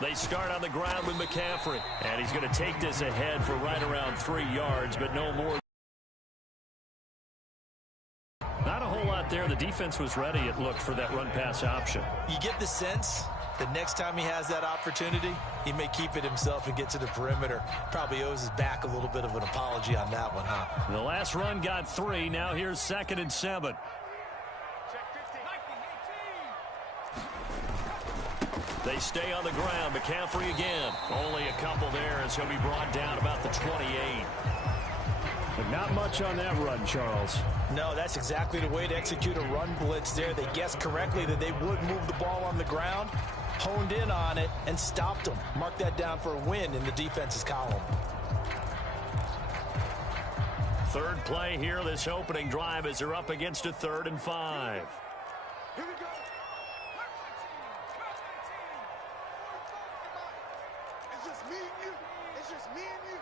They start on the ground with McCaffrey. And he's going to take this ahead for right around 3 yards, but no more. Not a whole lot there. The defense was ready, it looked, for that run-pass option. You get the sense that next time he has that opportunity, he may keep it himself and get to the perimeter. Probably owes his back a little bit of an apology on that one, huh? The last run got 3. Now here's 2nd and 7. They stay on the ground. McCaffrey again. Only a couple there as he'll be brought down about the 28. But not much on that run, Charles. No, that's exactly the way to execute a run blitz there. They guessed correctly that they would move the ball on the ground, honed in on it, and stopped them. Mark that down for a win in the defense's column. Third play here, this opening drive, as they're up against a 3rd and 5. Here we go. It's just me and you. It's just me and you.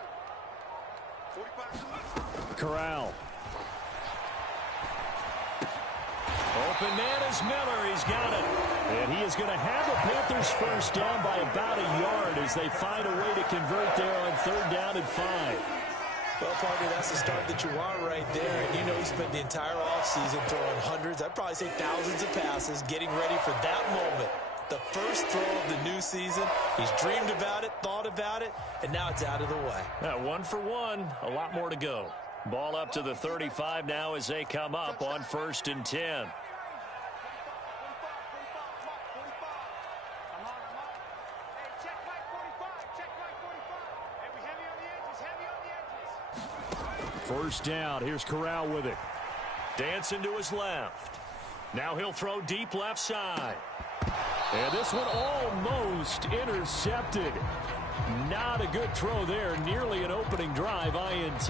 45. Corral. Open man is Miller. He's got it. And he is going to have the Panthers first down by about a yard as they find a way to convert there on 3rd down and 5. Well, Parker, that's the start that you want right there. And you know he spent the entire offseason throwing hundreds, I'd probably say thousands of passes, getting ready for that moment. The first throw of the new season. He's dreamed about it, thought about it, and now it's out of the way. 1 for 1. A lot more to go. Ball up to the 35 now as they come up on 1st and 10. First down. Here's Corral with it. Dancing to his left. Now he'll throw deep left side. And this one almost intercepted. Not a good throw there. Nearly an opening drive INT.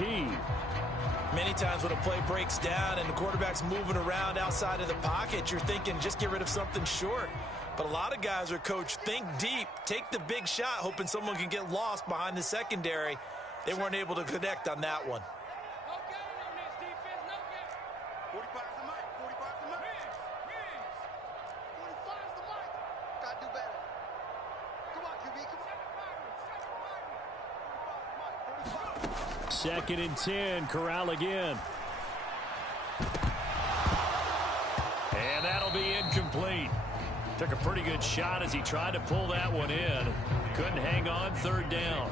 Many times when a play breaks down and the quarterback's moving around outside of the pocket, you're thinking just get rid of something short. But a lot of guys are coached, think deep, take the big shot, hoping someone can get lost behind the secondary. They weren't able to connect on that one. 45's the mic. 45's the mic. 45's the mic. Gotta do better. Come on, QB. Come on. 2nd and 10. Corral again. And that'll be incomplete. Took a pretty good shot as he tried to pull that one in. Couldn't hang on. 3rd down.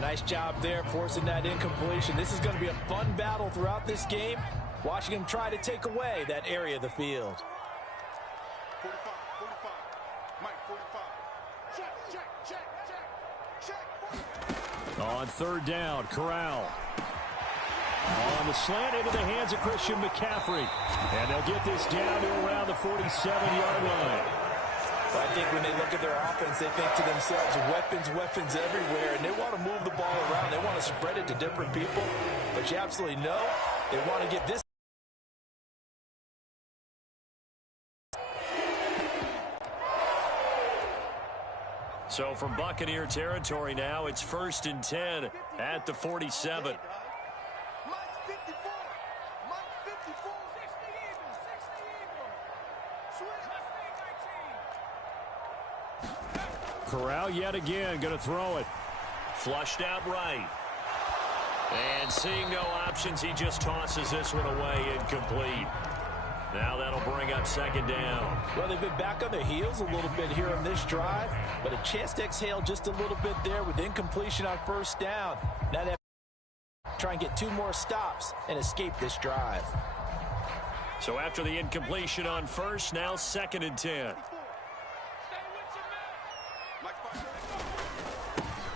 Nice job there forcing that incompletion. This is going to be a fun battle throughout this game. Watching him try to take away that area of the field. 45. Mike, 45. Check. On 3rd down, Corral. On the slant into the hands of Christian McCaffrey. And they'll get this down to around the 47-yard line. But I think when they look at their offense, they think to themselves, weapons everywhere, and they want to move the ball around. They want to spread it to different people. But you absolutely know they want to get this. So from Buccaneer territory now, it's 1st and 10 at the 47. Mike 54. Mike 54. 60 even. Corral yet again going to throw it. Flushed out right. And seeing no options, he just tosses this one away, incomplete. Now that'll bring up 2nd down. Well, they've been back on their heels a little bit here on this drive, but a chance to exhale just a little bit there with incompletion on 1st down. Now they have to try and get 2 more stops and escape this drive. So after the incompletion on 1st, now 2nd and 10.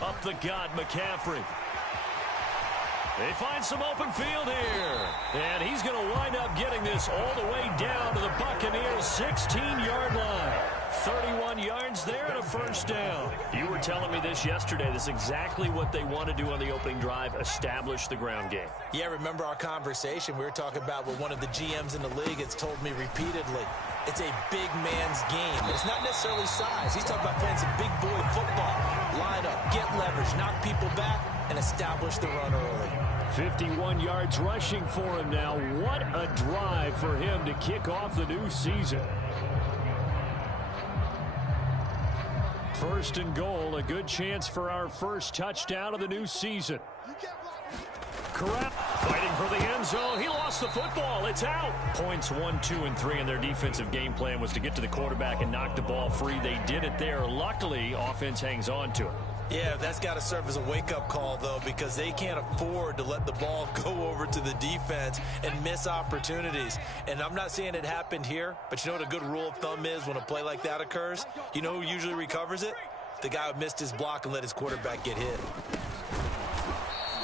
Up the gut, McCaffrey. They find some open field here. And he's going to wind up getting this all the way down to the Buccaneers' 16-yard line. 31 yards there and a 1st down. You were telling me this yesterday. This is exactly what they want to do on the opening drive, establish the ground game. Yeah, remember our conversation. We were talking about what one of the GMs in the league has told me repeatedly. It's a big man's game. It's not necessarily size. He's talking about playing some big boy football. Line up, get leverage, knock people back, and establish the run early. 51 yards rushing for him now. What a drive for him to kick off the new season. First and goal, a good chance for our first touchdown of the new season. Corral fighting for the end zone. He lost the football. It's out. Points 1, 2, and 3 in their defensive game plan was to get to the quarterback and knock the ball free. They did it there. Luckily, offense hangs on to it. Yeah, that's got to serve as a wake-up call, though, because they can't afford to let the ball go over to the defense and miss opportunities. And I'm not saying it happened here, but you know what a good rule of thumb is when a play like that occurs? You know who usually recovers it? The guy who missed his block and let his quarterback get hit.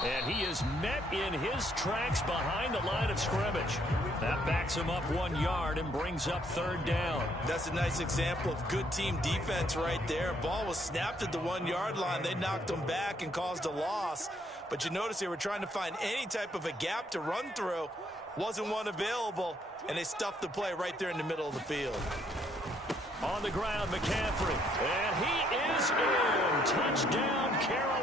And he is met in his tracks behind the line of scrimmage. That backs him up 1 yard and brings up third down. That's a nice example of good team defense right there. Ball was snapped at the 1 yard line. They knocked him back and caused a loss. But you notice they were trying to find any type of a gap to run through. Wasn't one available, and they stuffed the play right there in the middle of the field. On the ground, McCaffrey. And he is in. Touchdown, Carolina.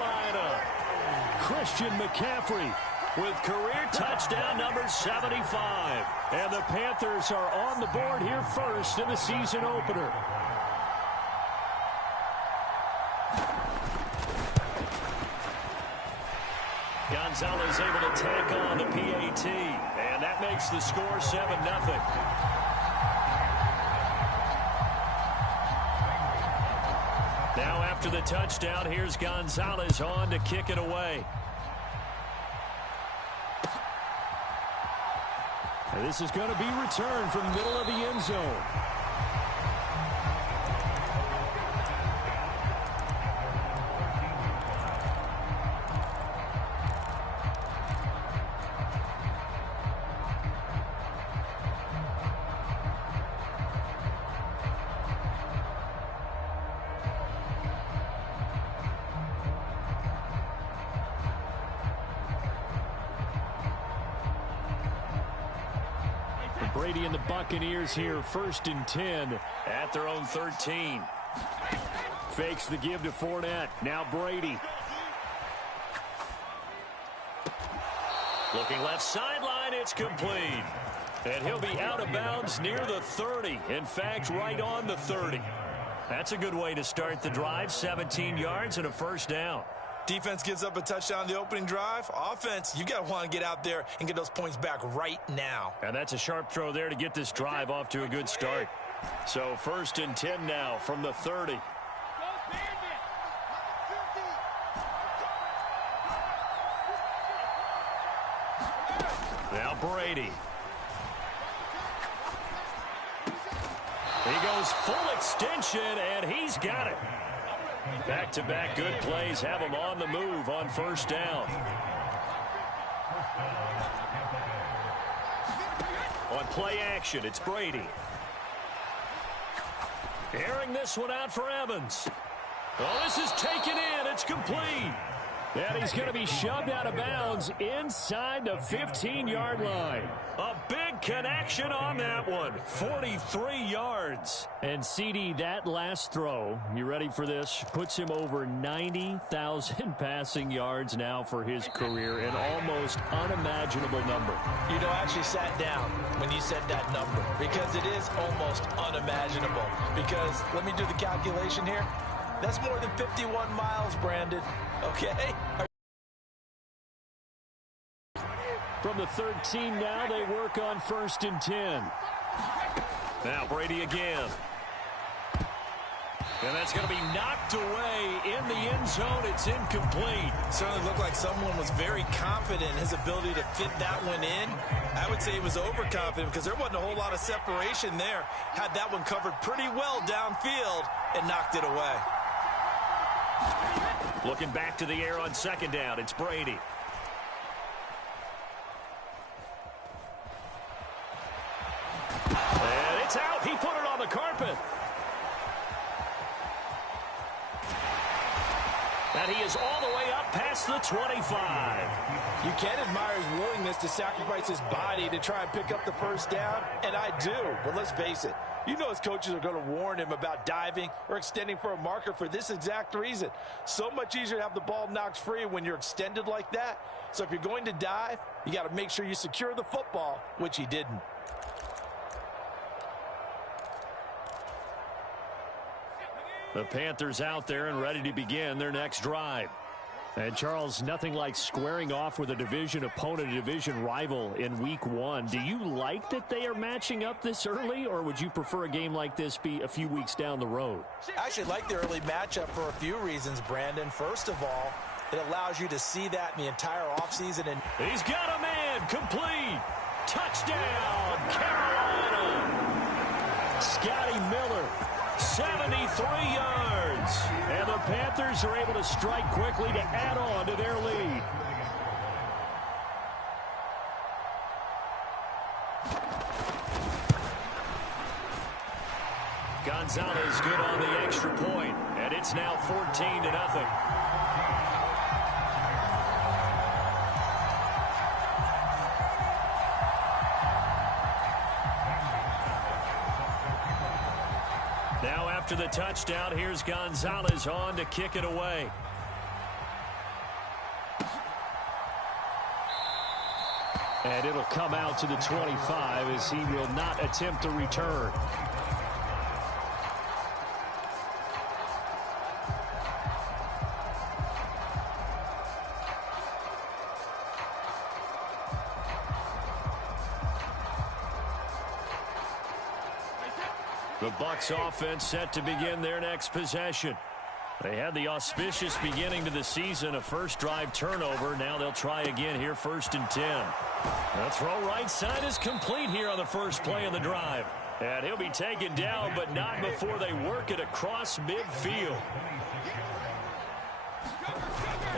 Christian McCaffrey with career touchdown number 75. And the Panthers are on the board here first in the season opener. Gonzalez able to tack on the PAT. And that makes the score 7-0. Now after the touchdown, here's Gonzalez on to kick it away. And this is going to be returned from the middle of the end zone. Brady and the Buccaneers here, 1st and 10 at their own 13. Fakes the give to Fournette. Now Brady. Looking left sideline, it's complete. And he'll be out of bounds near the 30. In fact, right on the 30. That's a good way to start the drive. 17 yards and a first down. Defense gives up a touchdown the opening drive. Offense, you got to want to get out there and get those points back right now. And that's a sharp throw there to get this drive off to a good start. So 1st and 10 now from the 30. Now Brady. He goes full extension, and he's got it. Back-to-back good plays have him on the move on first down. On play action, it's Brady. Airing this one out for Evans. Oh, this is taken in. It's complete. And he's going to be shoved out of bounds inside the 15-yard line. A big connection on that one. 43 yards. And CD, that last throw, you ready for this? Puts him over 90,000 passing yards now for his career. An almost unimaginable number. You know, I actually sat down when you said that number because it is almost unimaginable. Because, let me do the calculation here. That's more than 51 miles, Brandon. Okay? From the 13 now, they work on 1st and 10. Now Brady again. And that's going to be knocked away in the end zone. It's incomplete. Certainly looked like someone was very confident in his ability to fit that one in. I would say he was overconfident because there wasn't a whole lot of separation there. Had that one covered pretty well downfield and knocked it away. Looking back to the air on 2nd down, it's Brady. And it's out. He put it on the carpet. And he is all the way up past the 25. You can admire his willingness to sacrifice his body to try and pick up the first down, and I do. But let's face it, you know his coaches are going to warn him about diving or extending for a marker for this exact reason. So much easier to have the ball knocked free when you're extended like that. So if you're going to dive, you got to make sure you secure the football, which he didn't. The Panthers out there and ready to begin their next drive. And, Charles, nothing like squaring off with a division opponent, a division rival in week one. Do you like that they are matching up this early, or would you prefer a game like this be a few weeks down the road? I actually like the early matchup for a few reasons, Brandon. First of all, it allows you to see that in the entire offseason. And he's got a man, complete. Touchdown, Carolina. Scotty Miller, 73 yards. And the Panthers are able to strike quickly to add on to their lead. Gonzalez good on the extra point, and it's now 14-0. Now after the touchdown, here's Gonzalez on to kick it away. And it'll come out to the 25 as he will not attempt a return. The Bucs offense set to begin their next possession. They had the auspicious beginning to the season, a first drive turnover. Now they'll try again here, 1st and 10. The throw right side is complete here on the first play of the drive. And he'll be taken down, but not before they work it across midfield.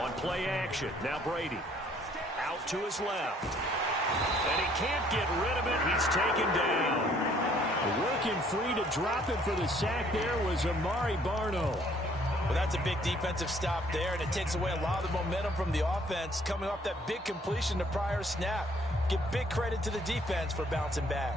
On play action, now Brady. Out to his left. And he can't get rid of it. He's taken down. Working free to drop it for the sack there was Amari Barno. Well, that's a big defensive stop there, and it takes away a lot of the momentum from the offense coming off that big completion to prior snap. Give big credit to the defense for bouncing back.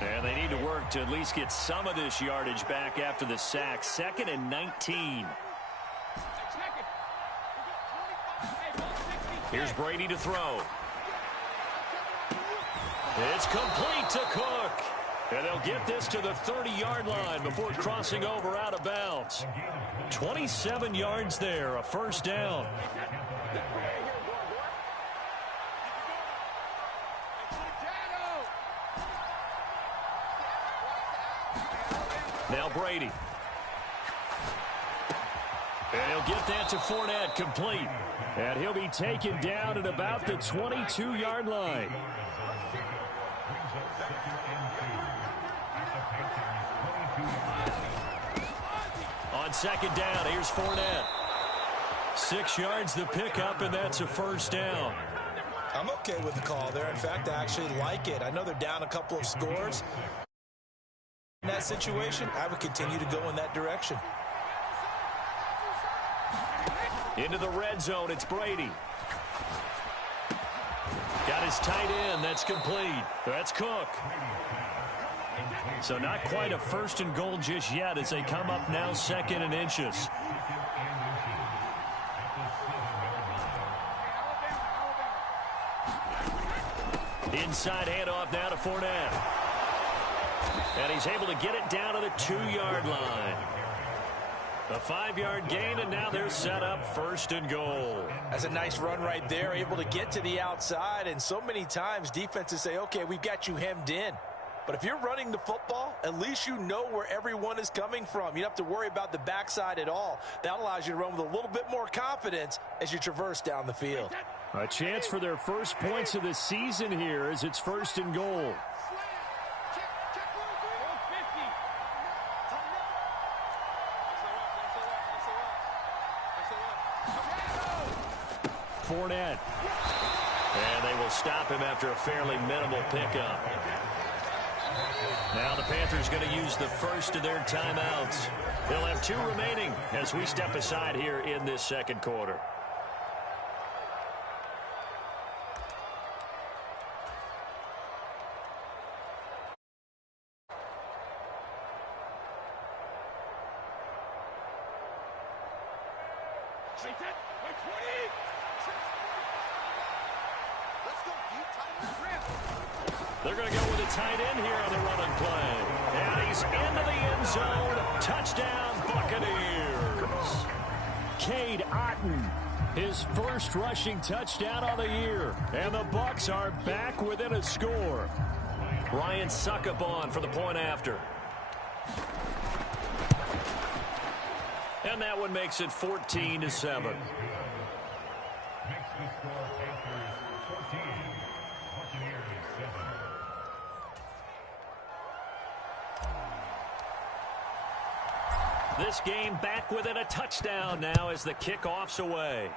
And they need to work to at least get some of this yardage back after the sack. 2nd and 19. Here's Brady to throw. It's complete to Cook. And they'll get this to the 30-yard line before crossing over out of bounds. 27 yards there, a first down. Now Brady. And he'll get that to Fournette, complete. And he'll be taken down at about the 22-yard line. On 2nd down, here's Fournette. 6 yards the pickup, and that's a first down. I'm okay with the call there. In fact, I actually like it. I know they're down a couple of scores. In that situation, I would continue to go in that direction. Into the red zone, it's Brady. Got his tight end, that's complete. That's Cook. So not quite a 1st and goal just yet as they come up now 2nd and inches. Inside handoff now to Fournette. And he's able to get it down to the 2-yard line. A 5-yard gain, and now they're set up 1st and goal. That's a nice run right there, able to get to the outside. And so many times defenses say, okay, we've got you hemmed in. But if you're running the football, at least you know where everyone is coming from. You don't have to worry about the backside at all. That allows you to run with a little bit more confidence as you traverse down the field. A chance for their first points of the season here as it's 1st and goal. Fournette. And they will stop him after a fairly minimal pickup. Now the Panthers going to use the first of their timeouts. They'll have 2 remaining as we step aside here in this 2nd quarter. They're going to go with a tight end here on the running play. And he's into the end zone. Touchdown, Buccaneers. Cade Otton, his first rushing touchdown of the year. And the Bucs are back within a score. Ryan Succop for the point after. And that one makes it 14-7. This game back within a touchdown now as the kickoff's away.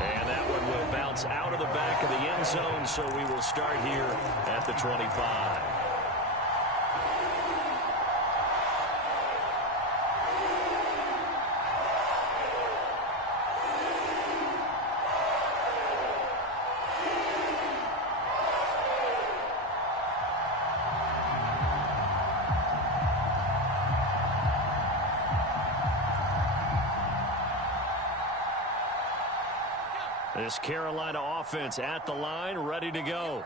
And that one will bounce out of the back of the end zone, so we will start here at the 25. This Carolina offense at the line, ready to go.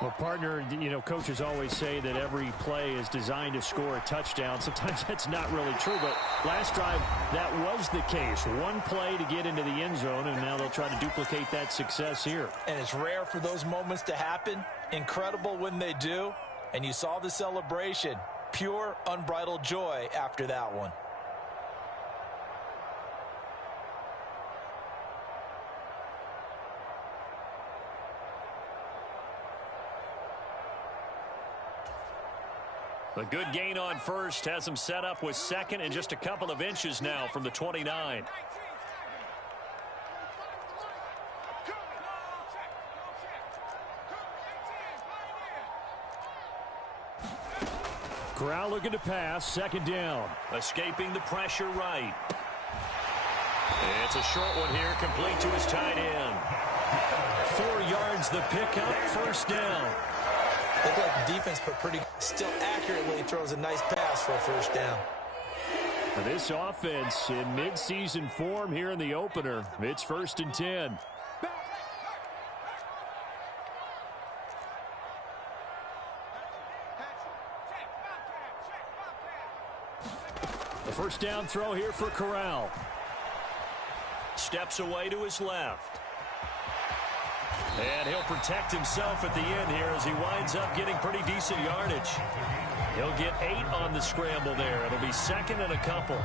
Well, partner, you know, coaches always say that every play is designed to score a touchdown. Sometimes that's not really true, but last drive, that was the case. One play to get into the end zone, and now they'll try to duplicate that success here. And it's rare for those moments to happen. Incredible when they do. And you saw the celebration. Pure, unbridled joy after that one. A good gain on first has him set up with second and just a couple of inches now from the 29. Corral looking to pass, second down. Escaping the pressure right. It's a short one here, complete to his tight end. 4 yards the pickup, first down. Look like the defense, but still accurately throws a nice pass for a first down. This offense in midseason form here in the opener. It's 1st and 10. The first down throw here for Corral. Steps away to his left. And he'll protect himself at the end here as he winds up getting pretty decent yardage. He'll get 8 on the scramble there. It'll be second and a couple.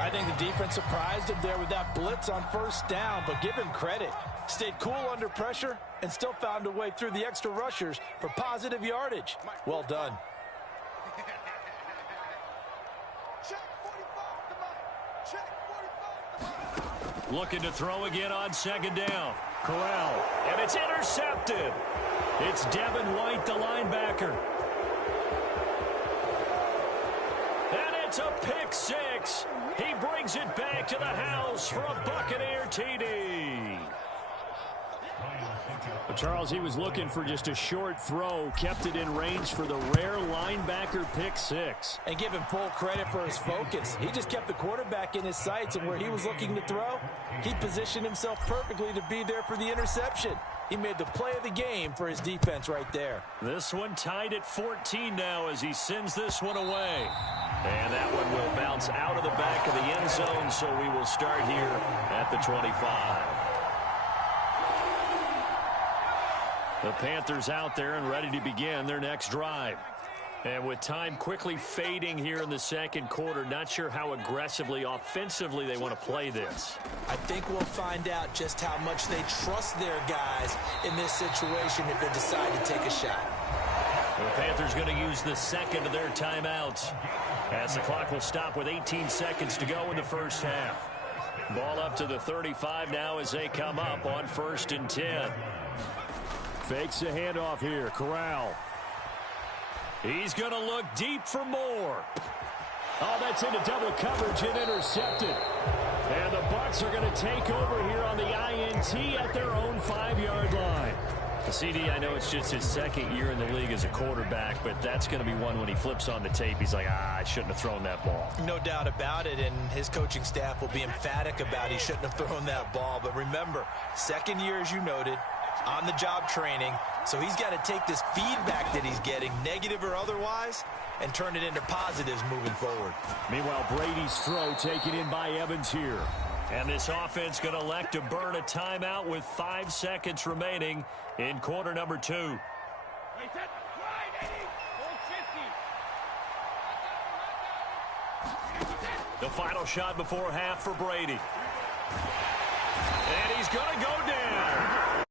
I think the defense surprised him there with that blitz on first down, but give him credit. Stayed cool under pressure and still found a way through the extra rushers for positive yardage. Well done. Looking to throw again on second down. Corral. And it's intercepted. It's Devin White, the linebacker. And it's a pick six. He brings it back to the house for a Buccaneer TD. But Charles, he was looking for just a short throw, kept it in range for the rare linebacker pick six. And give him full credit for his focus. He just kept the quarterback in his sights, and where he was looking to throw, he positioned himself perfectly to be there for the interception. He made the play of the game for his defense right there. This one tied at 14 now as he sends this one away. And that one will bounce out of the back of the end zone, so we will start here at the 25. The Panthers out there and ready to begin their next drive. And with time quickly fading here in the second quarter, not sure how aggressively, offensively they want to play this. I think we'll find out just how much they trust their guys in this situation if they decide to take a shot. The Panthers going to use the second of their timeouts as the clock will stop with 18 seconds to go in the first half. Ball up to the 35 now as they come up on 1st and 10. Fakes a handoff here. Corral. He's going to look deep for more. Oh, that's into double coverage and intercepted. And the Bucs are going to take over here on the INT at their own 5-yard line. CD, I know it's just his second year in the league as a quarterback, but that's going to be one when he flips on the tape, he's like, I shouldn't have thrown that ball. No doubt about it, and his coaching staff will be emphatic about he shouldn't have thrown that ball. But remember, second year, as you noted, on-the-job training, so he's got to take this feedback that he's getting, negative or otherwise, and turn it into positives moving forward. Meanwhile, Brady's throw taken in by Evans here. And this offense going to elect to burn a timeout with 5 seconds remaining in quarter number 2. The final shot before half for Brady. And he's going to go down.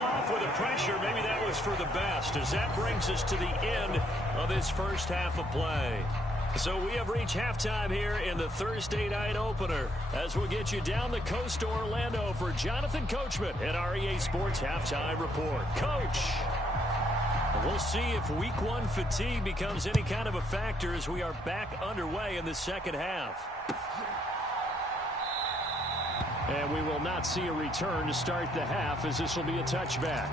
Off with the pressure. Maybe that was for the best, as that brings us to the end of this first half of play. So we have reached halftime here in the Thursday night opener, as we'll get you down the coast to Orlando for Jonathan Coachman at our EA Sports Halftime Report. Coach, we'll see if week 1 fatigue becomes any kind of a factor as we are back underway in the second half. And we will not see a return to start the half, as this will be a touchback.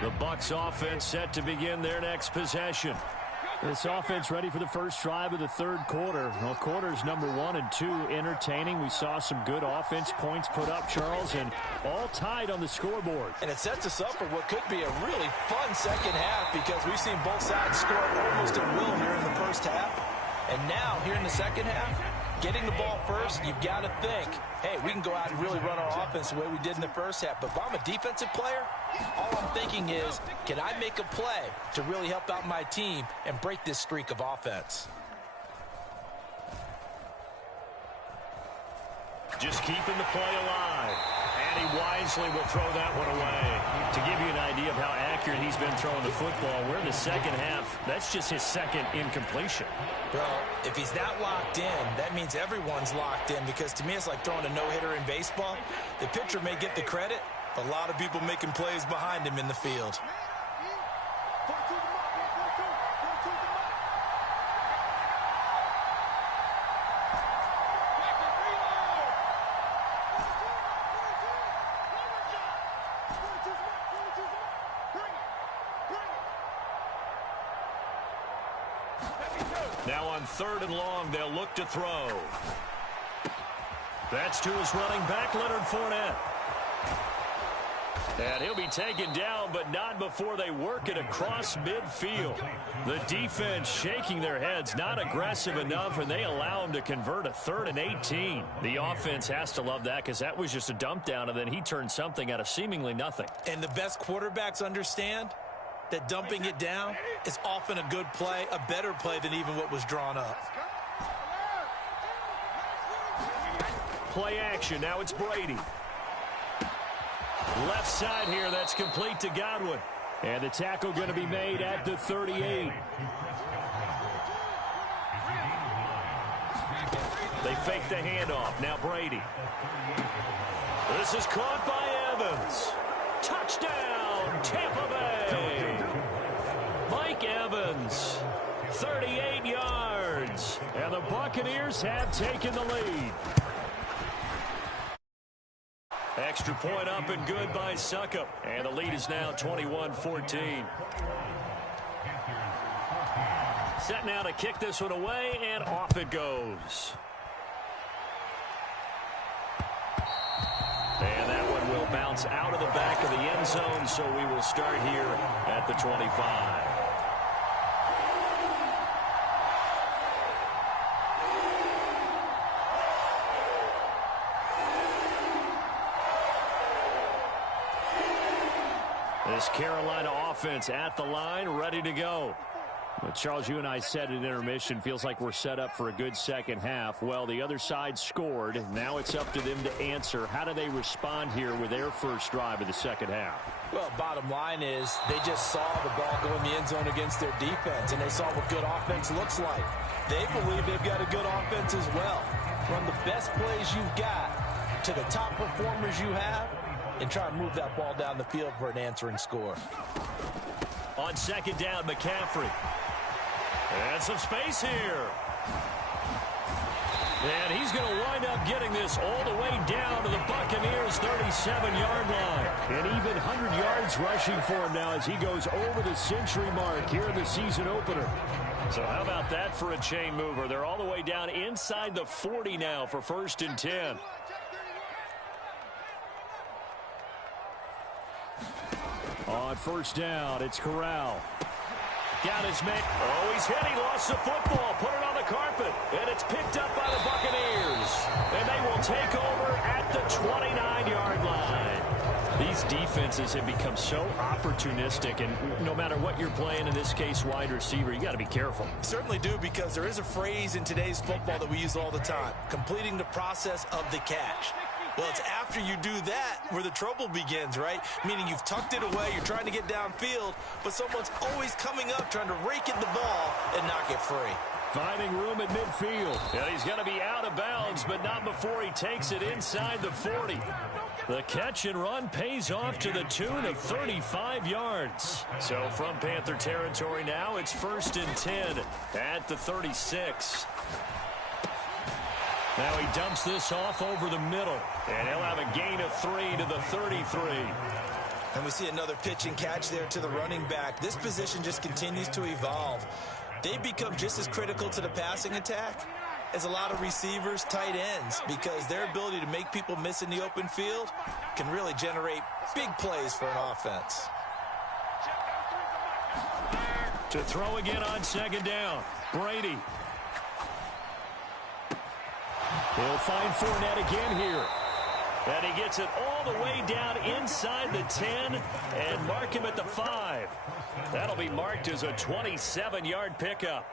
The Bucs offense set to begin their next possession. This offense ready for the first drive of the third quarter. Well, quarters number 1 and 2 entertaining. We saw some good offense points put up, Charles, and all tied on the scoreboard. And it sets us up for what could be a really fun second half, because we've seen both sides score almost at will here in the first half. And now, here in the second half, getting the ball first, you've got to think, hey, we can go out and really run our offense the way we did in the first half. But if I'm a defensive player, all I'm thinking is, can I make a play to really help out my team and break this streak of offense? Just keeping the play alive. And he wisely will throw that one away. To give you an idea of how accurate he's been throwing the football, we're in the second half. That's just his second incompletion. Well, if he's that locked in, that means everyone's locked in, because to me it's like throwing a no-hitter in baseball. The pitcher may get the credit, but a lot of people making plays behind him in the field. Now on 3rd and long, they'll look to throw. That's to his running back, Leonard Fournette. And he'll be taken down, but not before they work it across midfield. The defense shaking their heads, not aggressive enough, and they allow him to convert a 3rd and 18. The offense has to love that, because that was just a dump down, and then he turned something out of seemingly nothing. And the best quarterbacks understand that dumping it down is often a good play, a better play than even what was drawn up. Play action. Now it's Brady. Left side here. That's complete to Godwin. And the tackle going to be made at the 38. They fake the handoff. Now Brady. This is caught by Evans. Touchdown, Tampa Bay. Mike Evans, 38 yards. And the Buccaneers have taken the lead. Extra point up and good by Succop. And the lead is now 21-14. Set now to kick this one away, and off it goes. And that one will bounce out of the back of the end zone, so we will start here at the 25. This Carolina offense at the line, ready to go. But Charles, you and I said at intermission, feels like we're set up for a good second half. Well, the other side scored. Now it's up to them to answer. How do they respond here with their first drive of the second half? Well, bottom line is they just saw the ball go in the end zone against their defense, and they saw what good offense looks like. They believe they've got a good offense as well. Run the best plays you've got to the top performers you have and try and move that ball down the field for an answering score. On second down, McCaffrey. And some space here. And he's going to wind up getting this all the way down to the Buccaneers' 37-yard line. And even 100 yards rushing for him now as he goes over the century mark here in the season opener. So how about that for a chain mover? They're all the way down inside the 40 now for 1st and 10. On first down, it's Corral. Got his man. Oh, he's hit. He lost the football. Put it on the carpet. And it's picked up by the Buccaneers. And they will take over at the 29-yard line. These defenses have become so opportunistic, and no matter what you're playing, in this case wide receiver, you got to be careful. Certainly do, because there is a phrase in today's football that we use all the time: completing the process of the catch. Well, it's after you do that where the trouble begins, right? Meaning you've tucked it away, you're trying to get downfield, but someone's always coming up trying to rake in the ball and knock it free. Finding room at midfield. And he's going to be out of bounds, but not before he takes it inside the 40. The catch and run pays off to the tune of 35 yards. So from Panther territory now, it's 1st and 10 at the 36. Now he dumps this off over the middle, and he'll have a gain of 3 to the 33. And we see another pitch and catch there to the running back. This position just continues to evolve. They become just as critical to the passing attack as a lot of receivers, tight ends, because their ability to make people miss in the open field can really generate big plays for an offense. To throw again on second down, Brady. He'll find Fournette again here. And he gets it all the way down inside the 10 and mark him at the 5. That'll be marked as a 27-yard pickup.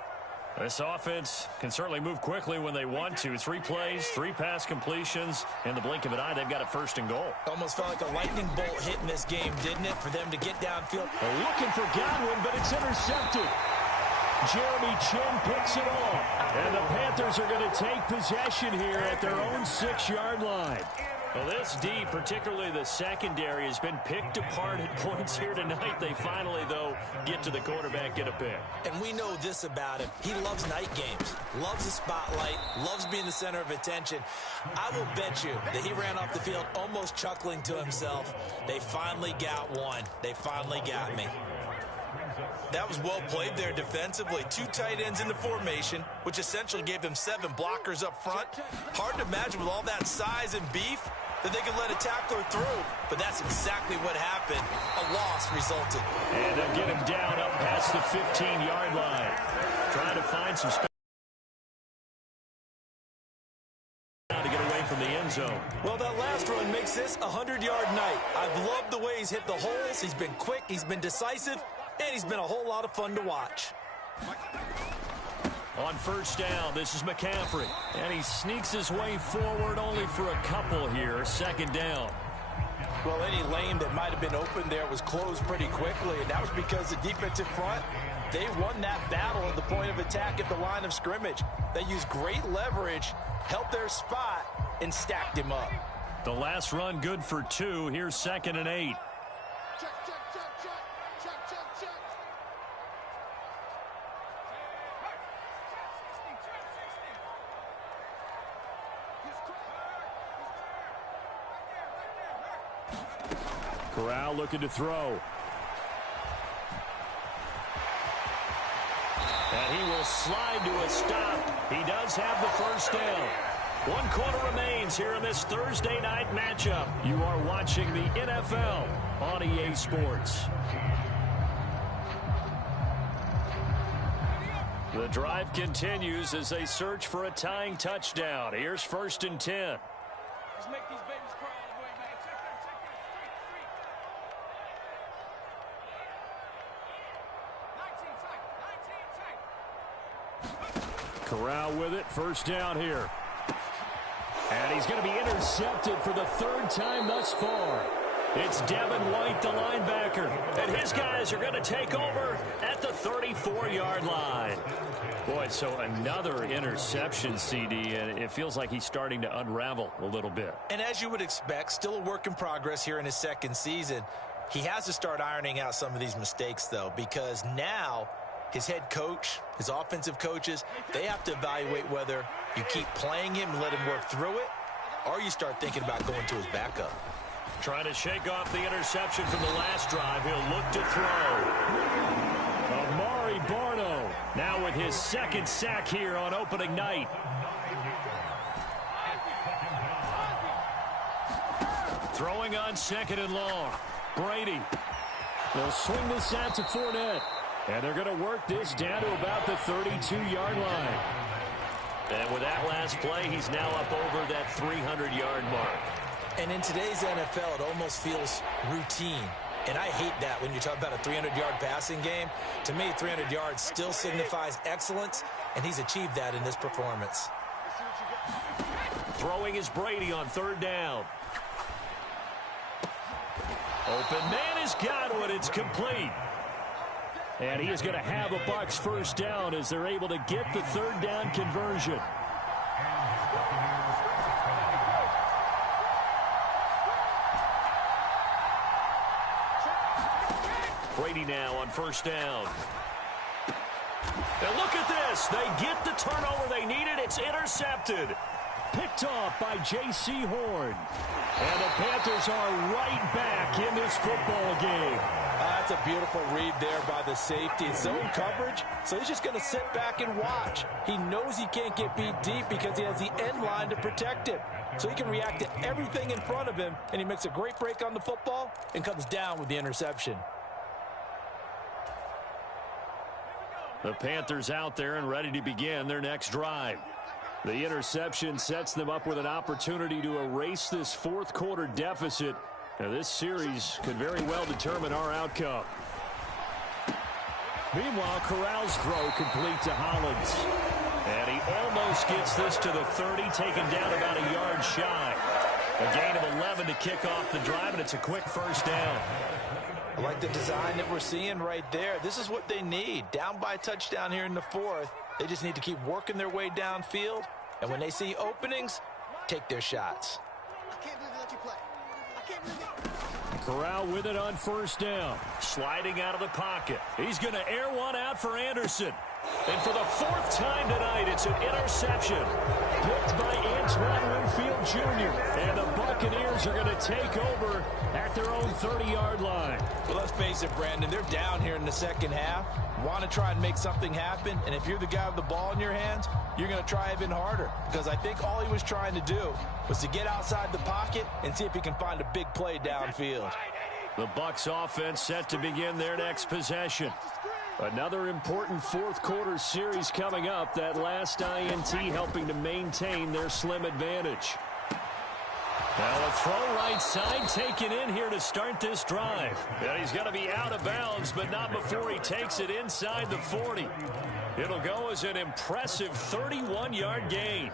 This offense can certainly move quickly when they want to. 3 plays, 3 pass completions. In the blink of an eye, they've got a 1st and goal. Almost felt like a lightning bolt hit in this game, didn't it, for them to get downfield? Looking for Godwin, but it's intercepted. Jeremy Chin picks it off. And the Panthers are going to take possession here at their own 6-yard line. Well, this D, particularly the secondary, has been picked apart at points here tonight. They finally, though, get to the quarterback, get a pick. And we know this about him. He loves night games, loves the spotlight, loves being the center of attention. I will bet you that he ran off the field almost chuckling to himself. They finally got one. They finally got me. That was well played there defensively. 2 tight ends in the formation, which essentially gave them 7 blockers up front. Hard to imagine with all that size and beef that they could let a tackler through. But that's exactly what happened. A loss resulted. And they'll get him down up past the 15-yard line. Trying to find some space to get away from the end zone. Well, that last run makes this a 100-yard night. I've loved the way he's hit the holes. He's been quick. He's been decisive. And he's been a whole lot of fun to watch. On first down, this is McCaffrey. And he sneaks his way forward only for a couple here. 2nd down. Well, any lane that might have been open there was closed pretty quickly, and that was because the defensive front, they won that battle at the point of attack at the line of scrimmage. They used great leverage, held their spot, and stacked him up. The last run good for 2. Here's 2nd and 8. Corral looking to throw. And he will slide to a stop. He does have the 1st down. 1 quarter remains here in this Thursday night matchup. You are watching the NFL on EA Sports. The drive continues as they search for a tying touchdown. Here's 1st and 10. Let's make these babies cry all the way, man. Check 19 tight. Corral with it. 1st down here. And he's going to be intercepted for the 3rd time thus far. It's Devin White, the linebacker. And his guys are going to take over at the 34-yard line. Boy, so another interception, CD, and it feels like he's starting to unravel a little bit. And as you would expect, still a work in progress here in his second season. He has to start ironing out some of these mistakes, though, because now his head coach, his offensive coaches, they have to evaluate whether you keep playing him and let him work through it, or you start thinking about going to his backup. Trying to shake off the interception from the last drive. He'll look to throw. Amari Barno now with his second sack here on opening night. Throwing on second and long. Brady. They'll swing this out to Fournette. And they're going to work this down to about the 32-yard line. And with that last play, he's now up over that 300-yard mark. And in today's NFL, it almost feels routine. And I hate that when you talk about a 300-yard passing game. To me, 300 yards still signifies excellence, and he's achieved that in this performance. Throwing is Brady on third down. Open man is Godwin. It's complete. And he is going to have a Bucs first down as they're able to get the third down conversion. Brady now on first down. And look at this. They get the turnover they needed. It's intercepted. Picked off by J.C. Horn. And the Panthers are right back in this football game. That's a beautiful read there by the safety. It's zone coverage, so he's just going to sit back and watch. He knows he can't get beat deep because he has the end line to protect him. So he can react to everything in front of him, and he makes a great break on the football and comes down with the interception. The Panthers out there and ready to begin their next drive. The interception sets them up with an opportunity to erase this fourth quarter deficit. Now, this series could very well determine our outcome. Meanwhile, Corral's throw complete to Hollins. And he almost gets this to the 30, taken down about a yard shy. A gain of 11 to kick off the drive, and it's a quick first down. I like the design that we're seeing right there. This is what they need. Down by a touchdown here in the fourth. They just need to keep working their way downfield. And when they see openings, take their shots. I can't believe they let you play. I can't believe it. Corral with it on first down. Sliding out of the pocket. He's going to air one out for Anderson. And for the fourth time tonight, it's an interception. Picked by Antoine Winfield Jr. And the Buccaneers are going to take over at their own 30-yard line. Well, let's face it, Brandon. They're down here in the second half. Want to try and make something happen. And if you're the guy with the ball in your hands, you're going to try even harder. Because I think all he was trying to do was to get outside the pocket and see if he can find a big play downfield. The Bucs offense set to begin their next possession. Another important fourth quarter series coming up. That last INT helping to maintain their slim advantage. Now a throw right side taken in here to start this drive. And he's going to be out of bounds, but not before he takes it inside the 40. It'll go as an impressive 31-yard gain.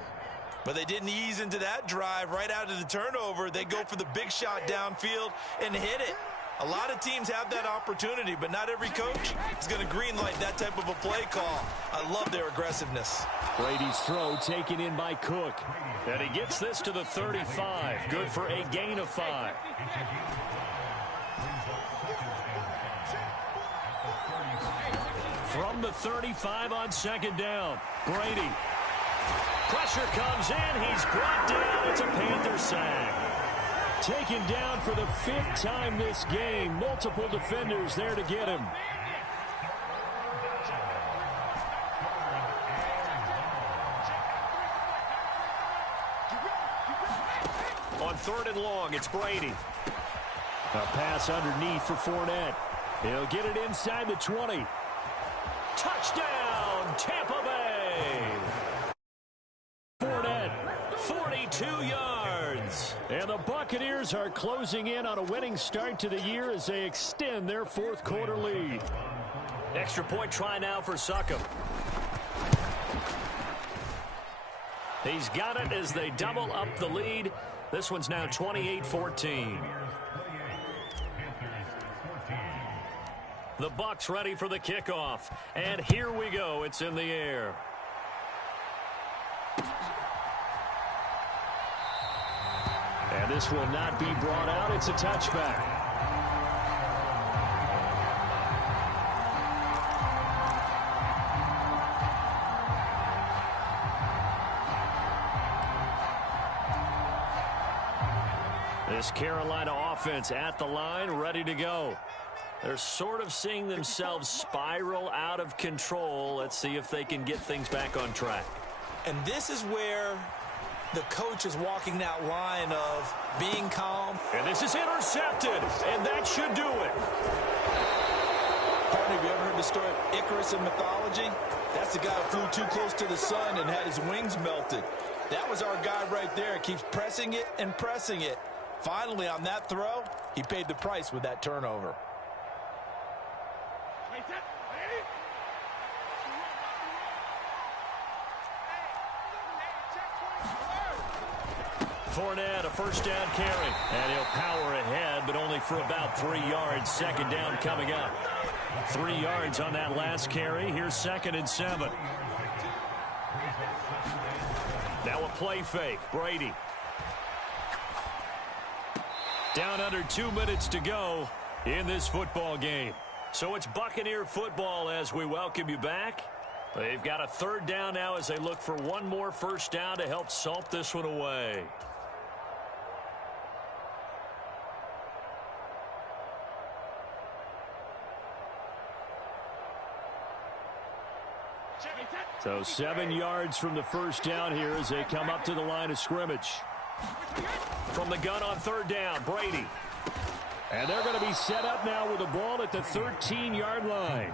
But they didn't ease into that drive right out of the turnover. They go for the big shot downfield and hit it. A lot of teams have that opportunity, but not every coach is going to greenlight that type of a play call. I love their aggressiveness. Brady's throw taken in by Cook. And he gets this to the 35. Good for a gain of 5. From the 35 on second down, Brady. Pressure comes in. He's brought down. It's a Panther sack. Taken down for the 5th time this game. Multiple defenders there to get him. On third and long, it's Brady. A pass underneath for Fournette. He'll get it inside the 20. Touchdown, Tampa Bay. Fournette, 42 yards. And the Buccaneers are closing in on a winning start to the year as they extend their fourth quarter lead. Extra point try now for Succop. He's got it as they double up the lead. This one's now 28-14. The Bucs ready for the kickoff. And here we go. It's in the air. And this will not be brought out. It's a touchback. This Carolina offense at the line, ready to go. They're sort of seeing themselves spiral out of control. Let's see if they can get things back on track. And this is where the coach is walking that line of being calm. And this is intercepted, and that should do it. Partner, have you ever heard the story of Icarus in mythology? That's the guy who flew too close to the sun and had his wings melted. That was our guy right there. Keeps pressing it and pressing it. Finally, on that throw, he paid the price with that turnover. Fournette, a first down carry. And he'll power ahead, but only for about 3 yards. Second down coming up. 3 yards on that last carry. Here's 2nd and 7. Now a play fake. Brady. Down under 2 minutes to go in this football game. So it's Buccaneer football as we welcome you back. They've got a 3rd down now as they look for one more first down to help salt this one away. So 7 yards from the first down here as they come up to the line of scrimmage. From the gun on 3rd down, Brady. And they're going to be set up now with the ball at the 13-yard line.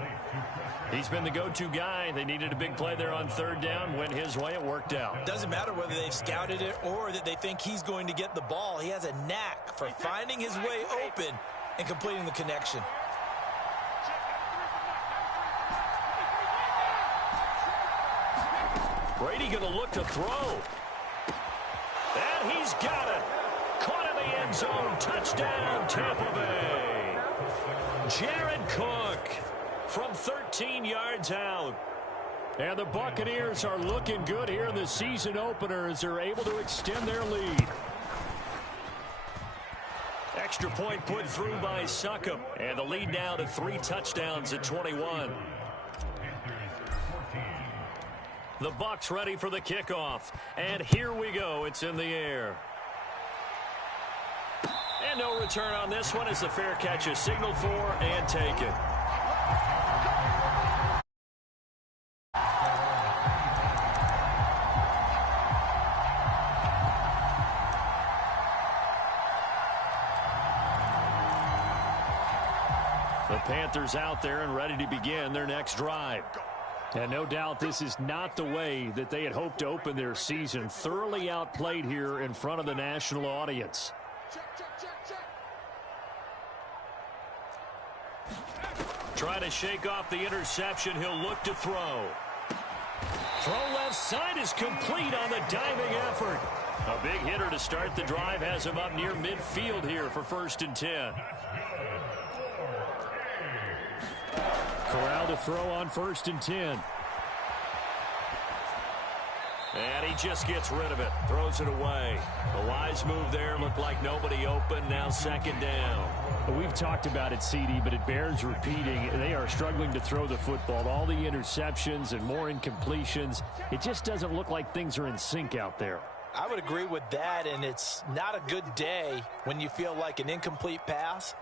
He's been the go-to guy. They needed a big play there on 3rd down. Went his way. It worked out. Doesn't matter whether they've scouted it or that they think he's going to get the ball. He has a knack for finding his way open and completing the connection. Brady going to look to throw. And he's got it. Caught in the end zone. Touchdown, Tampa Bay. Jared Cook from 13 yards out. And the Buccaneers are looking good here in the season opener as they're able to extend their lead. Extra point put through by Succop. And the lead now to 3 touchdowns at 21. The Bucs ready for the kickoff. And here we go. It's in the air. And no return on this one as the fair catch is signaled for and taken. The Panthers out there and ready to begin their next drive. And no doubt this is not the way that they had hoped to open their season. Thoroughly outplayed here in front of the national audience. Trying to shake off the interception. He'll look to throw. Throw left side is complete on the diving effort. A big hitter to start the drive has him up near midfield here for 1st and 10. Corral to throw on 1st and 10. And he just gets rid of it. Throws it away. A wise move there. Looked like nobody open. Now 2nd down. We've talked about it, CD, but it bears repeating. They are struggling to throw the football. All the interceptions and more incompletions. It just doesn't look like things are in sync out there. I would agree with that, and it's not a good day when you feel like an incomplete pass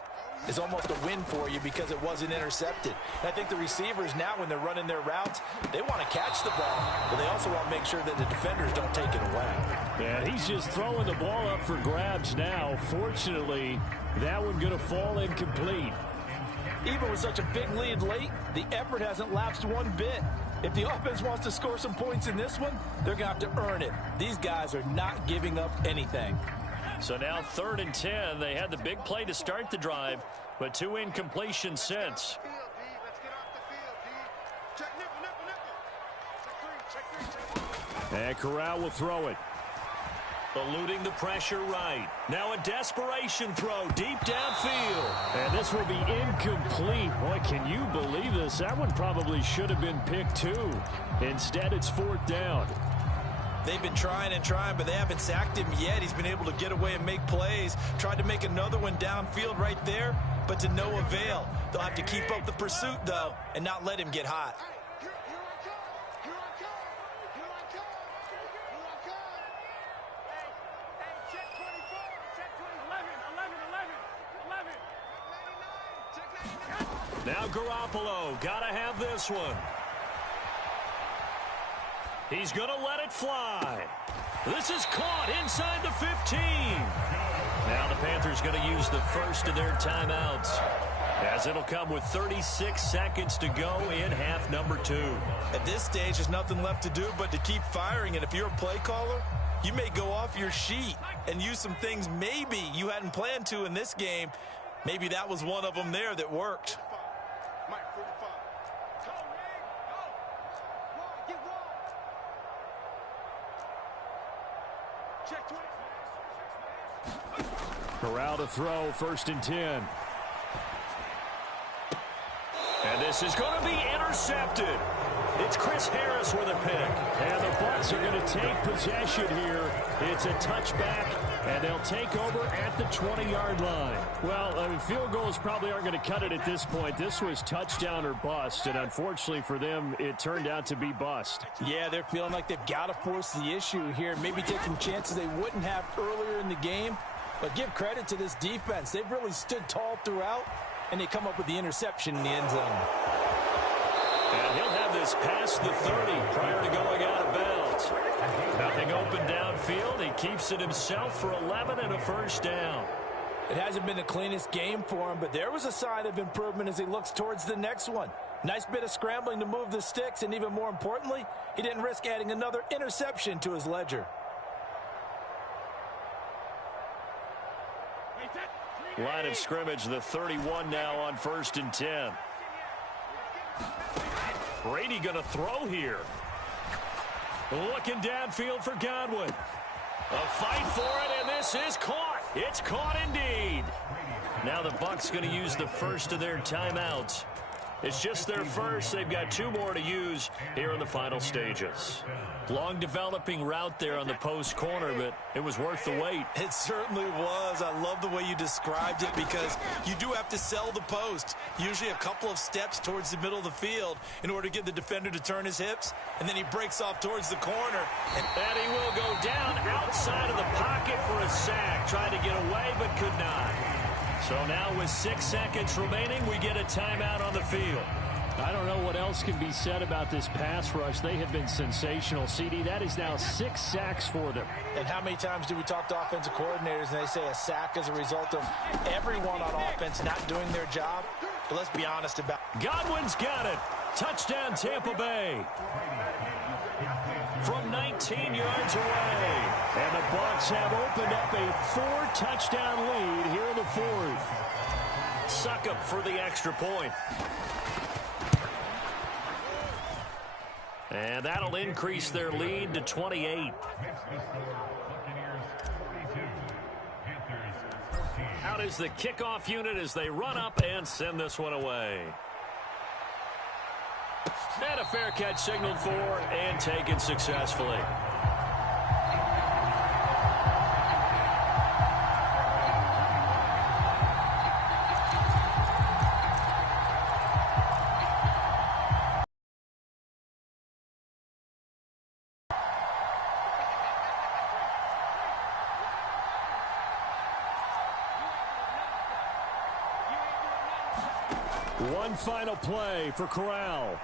is almost a win for you because it wasn't intercepted. And I think the receivers now, when they're running their routes, they want to catch the ball, but they also want to make sure that the defenders don't take it away. Yeah, he's just throwing the ball up for grabs now. Fortunately, that one going to fall incomplete. Even with such a big lead late, the effort hasn't lapsed one bit. If the offense wants to score some points in this one, they're going to have to earn it. These guys are not giving up anything. So now 3rd and 10. They had the big play to start the drive, but 2 incompletions since. And Corral will throw it. Eluding the pressure right. Now a desperation throw deep downfield. And this will be incomplete. Boy, can you believe this? That one probably should have been picked too. Instead, it's 4th down. They've been trying and trying, but they haven't sacked him yet. He's been able to get away and make plays. Tried to make another one downfield right there, but to no avail. They'll have to keep up the pursuit, though, and not let him get hot. Now Garoppolo, gotta have this one. He's gonna let it fly. This is caught inside the 15. Now the Panthers gonna use the first of their timeouts, as it'll come with 36 seconds to go in half number 2. At this stage, there's nothing left to do but to keep firing, and if you're a play caller, you may go off your sheet and use some things maybe you hadn't planned to in this game. Maybe that was one of them there that worked. Corral to throw, 1st and 10. And this is going to be intercepted. It's Chris Harris with a pick. And the Bucs are going to take possession here. It's a touchback, and they'll take over at the 20-yard line. Well, I mean, field goals probably aren't going to cut it at this point. This was touchdown or bust, and unfortunately for them, it turned out to be bust. Yeah, they're feeling like they've got to force the issue here, maybe take some chances they wouldn't have earlier in the game. But give credit to this defense. They've really stood tall throughout, and they come up with the interception in the end zone. And he'll have this past the 30 prior to going out of bounds. Nothing open downfield. He keeps it himself for 11 and a 1st down. It hasn't been the cleanest game for him, but there was a sign of improvement as he looks towards the next one. Nice bit of scrambling to move the sticks, and even more importantly, he didn't risk adding another interception to his ledger. Line of scrimmage, the 31 now on 1st and 10. Brady going to throw here. Looking downfield for Godwin. A fight for it, and this is caught. It's caught indeed. Now the Bucs going to use the first of their timeouts. It's just their first. They've got 2 more to use here in the final stages. Long developing route there on the post corner, but it was worth the wait. It certainly was. I love the way you described it because you do have to sell the post. Usually a couple of steps towards the middle of the field in order to get the defender to turn his hips, and then he breaks off towards the corner. And he will go down outside of the pocket for a sack. Tried to get away, but could not. So now with 6 seconds remaining, we get a timeout on the field. I don't know what else can be said about this pass rush. They have been sensational. CD, that is now 6 sacks for them. And how many times do we talk to offensive coordinators and they say a sack is a result of everyone on offense not doing their job? But let's be honest about it. Godwin's got it. Touchdown, Tampa Bay. From 19 yards away. And the Bucs have opened up a 4-touchdown lead here in the 4th. Succop for the extra point. And that'll increase their lead to 28. Out is the kickoff unit as they run up and send this one away. And a fair catch signaled for and taken successfully. One final play for Corral.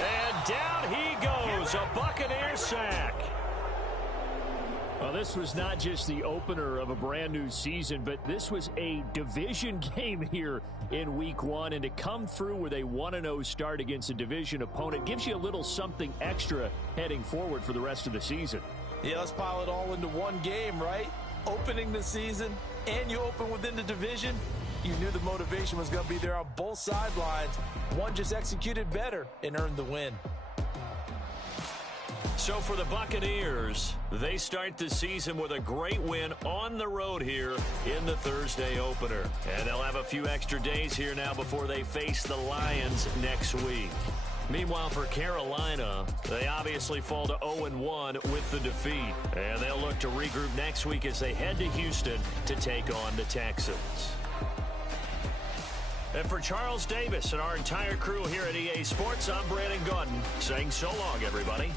And down he goes, a Buccaneer sack. Well, this was not just the opener of a brand new season, but this was a division game here in week 1. And to come through with a 1-0 start against a division opponent gives you a little something extra heading forward for the rest of the season. Yeah, let's pile it all into one game, right? Opening the season, and you open within the division. You knew the motivation was going to be there on both sidelines. One just executed better and earned the win. So for the Buccaneers, they start the season with a great win on the road here in the Thursday opener. And they'll have a few extra days here now before they face the Lions next week. Meanwhile, for Carolina, they obviously fall to 0-1 with the defeat. And they'll look to regroup next week as they head to Houston to take on the Texans. And for Charles Davis and our entire crew here at EA Sports, I'm Brandon Gaudin saying so long, everybody.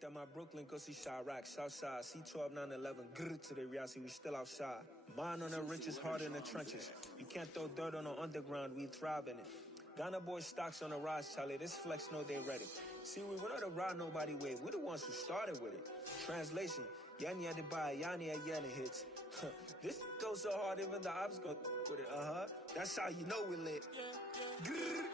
At my Brooklyn, go see Chirac, Southside, C12, 911, grrr to the reality, we still outside. Mine on the richest, heart in the trenches. You can't throw dirt on the underground, we thrive in it. Ghana boys stocks on the rise, Charlie, this flex know they ready. See, we were not to ride nobody with, we're the ones who started with it. Translation, Yanni had to buy, Yanni had Yanni hits. This goes so hard, even the ops go with it, That's how you know we lit. Grrr,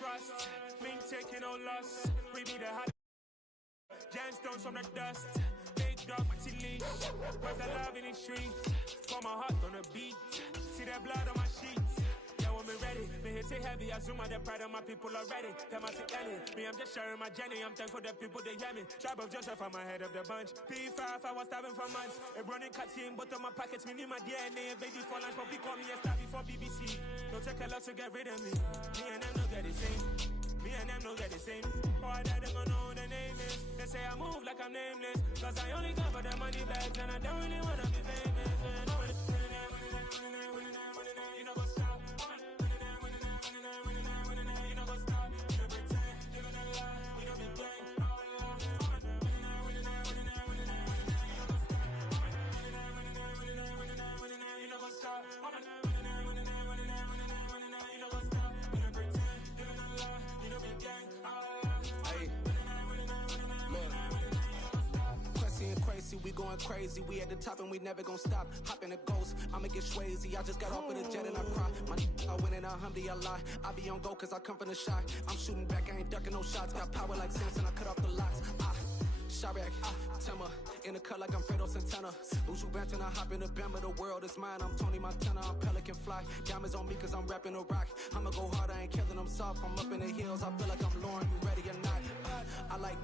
trust, me taking no loss. We be the hot gemstones from the dust. Big dog, but leash. Where's the love in the streets? For my heart on the beat. See that blood on my sheets. Yeah, when me ready, me hit it heavy. I zoom out the pride of my people already. Them I see Ellie. Me, I'm just sharing my journey. I'm thankful the people they hear me. Tribe of Joseph, I'm ahead of the bunch. P5, I was starving for months. A running cut in, but on my pockets, me need my DNA. Baby for lunch, but we call me a star before BBC. Don't take a lot to get rid of me. Me and them don't get the same. Me and them don't get the same. Boy, that they gonna know who the name is. They say I move like I'm nameless. Cause I only come for the money bags. And I don't really wanna be famous. You know what's up? You know what's up? You don't pretend. You don't lie. We don't be playing. You know what's up? We going crazy, we at the top and we never gonna stop. Hop in a ghost, I'ma get swayzy. I just got off of the jet and I cry. I win in a Humvee, I lie. I be on go cause I come from the shot. I'm shooting back, I ain't ducking no shots. Got power like Samson, I cut off the locks. Chirac, Tema, in the cut like I'm Fredo Santana. Uju Banton, I hop in the Bama, the world is mine. I'm Tony Montana, I'm Pelican Fly. Diamonds on me cause I'm rapping a rock. I'ma go hard, I ain't killing them soft. I'm up in the hills, I feel like I'm Lauren, you ready or not? I like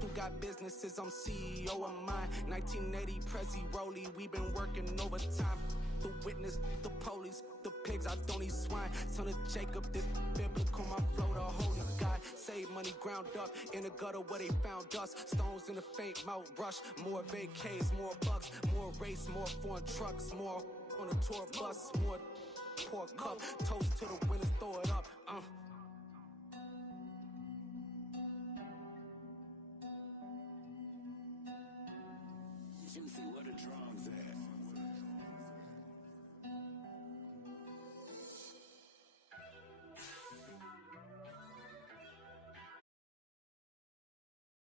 who got businesses, I'm CEO of mine. 1980 Prezi Rolly, we been working overtime. The witness, the police, the pigs, I don't eat swine. Son of Jacob, this biblical, my flow, the holy God. Save money ground up in the gutter where they found us. Stones in the faint Mount Rush. More vacays, more bucks, more race, more foreign trucks, more on a tour bus, more pour cup. Toast to the winners, throw it up. Juicy, what a drums at?